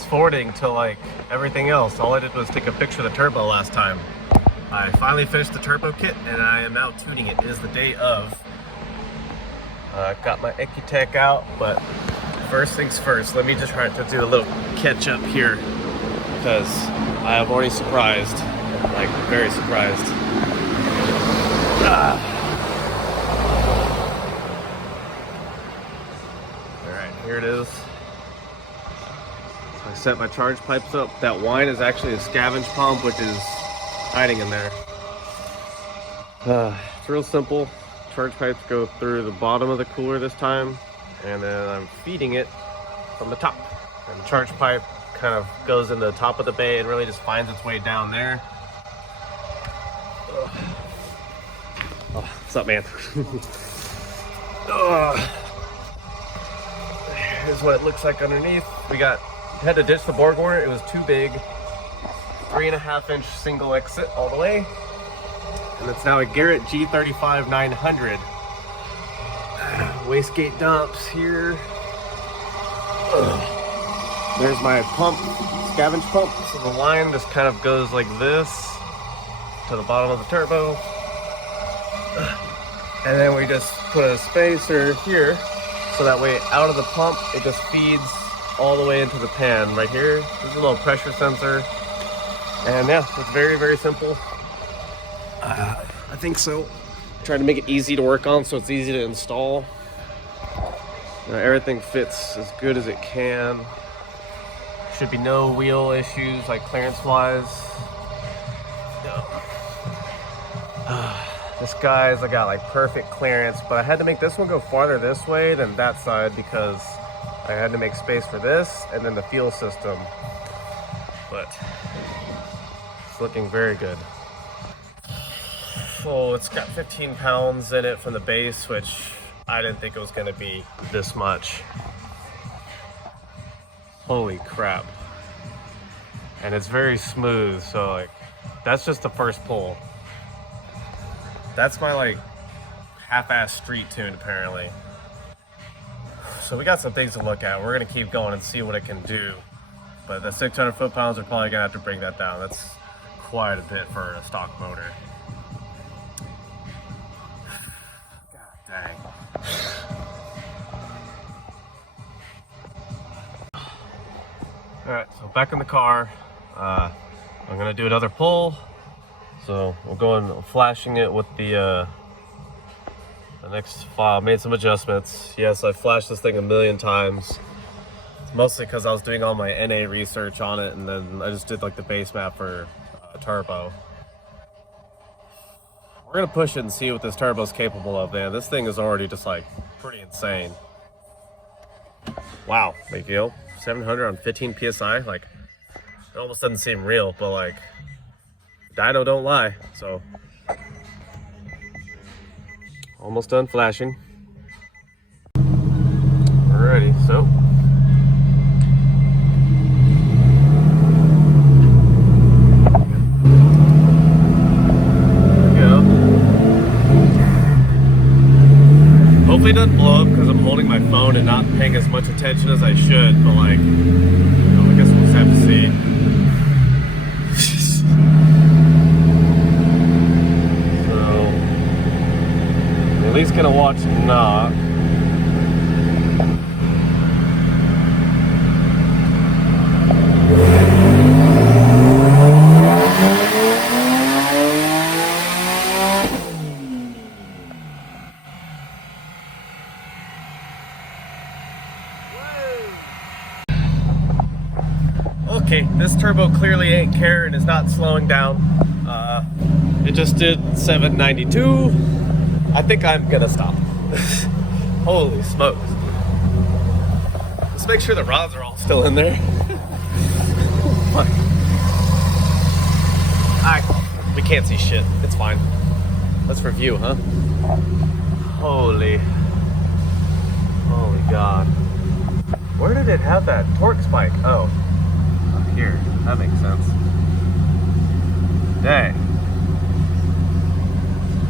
fast forwarding to like everything else. All I did was take a picture of the turbo last time. I finally finished the turbo kit and I am now tuning it. It is the day of. Got my Ecutech out, but first things first, let me just try to do a little catch up here because I am already surprised, like very surprised. Alright, here it is. I set my charge pipes up. That wine is actually a scavenge pump, which is hiding in there. It's real simple. Charge pipes go through the bottom of the cooler this time, and then I'm feeding it from the top. And the charge pipe kind of goes in the top of the bay and really just finds its way down there. Oh, what's up, man? Here's what it looks like underneath. We had to ditch the board warner. It was too big. 3.5-inch single exit all the way. And it's now a Garrett G35-900. Wastegate dumps here. There's my pump, scavenge pump. So the line just kind of goes like this to the bottom of the turbo. And then we just put a spacer here, so that way out of the pump, it just feeds all the way into the pan right here. There's a little pressure sensor. And yeah, it's very, very simple. I think so. Trying to make it easy to work on so it's easy to install. Everything fits as good as it can. Should be no wheel issues like clearance wise. This guy's, I got like perfect clearance, but I had to make this one go farther this way than that side because I had to make space for this and then the fuel system. But it's looking very good. So it's got 15 pounds in it from the base, which I didn't think it was gonna be this much. Holy crap. And it's very smooth, so like, that's just the first pull. That's my like half-ass street tune apparently. So we got some things to look at. We're gonna keep going and see what it can do. But the 600 foot-pounds are probably gonna have to bring that down. That's quite a bit for a stock motor. God dang. Alright, so back in the car. I'm gonna do another pull. So we'll go and flashing it with the next file. Made some adjustments. Yes, I flashed this thing a million times. It's mostly because I was doing all my NA research on it, and then I just did like the base map for turbo. We're gonna push it and see what this turbo is capable of, man. This thing is already just like pretty insane. Wow, big deal. 700 on 15 PSI, like it almost doesn't seem real, but like dyno don't lie. So almost done flashing. Alrighty, so hopefully it doesn't blow up because I'm holding my phone and not paying as much attention as I should, but like, you know, I guess we'll just have to see. So, I'm at least gonna watch it knock. Okay, this turbo clearly ain't care and is not slowing down. It just did 792. I think I'm gonna stop. Holy smokes. Let's make sure the rods are all still in there. We can't see shit. It's fine. Let's review, huh? Holy God. Where did it have that torque spike? Oh. Here, that makes sense. Dang.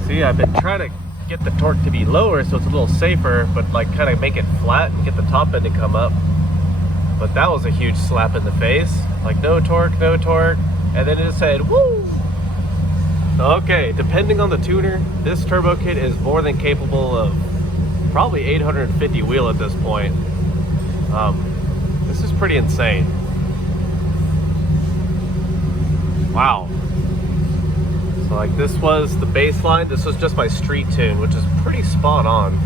See, I've been trying to get the torque to be lower so it's a little safer, but like kind of make it flat and get the top end to come up. but that was a huge slap in the face. Like no torque, and then it said, woo! Okay, depending on the tuner, this turbo kit is more than capable of probably 850 wheel at this point. This is pretty insane. Wow. So like this was the baseline. This was just my street tune, which is pretty spot on.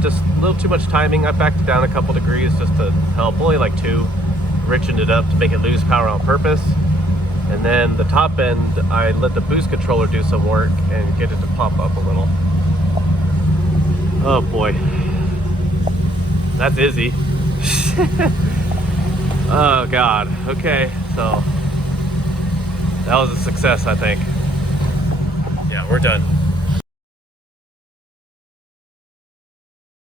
Just a little too much timing. I backed it down a couple degrees just to help, only like 2. Richened it up to make it lose power on purpose. And then the top end, I let the boost controller do some work and get it to pop up a little. Oh boy. That's Izzy. Oh God. Okay, so that was a success, I think. Yeah, we're done.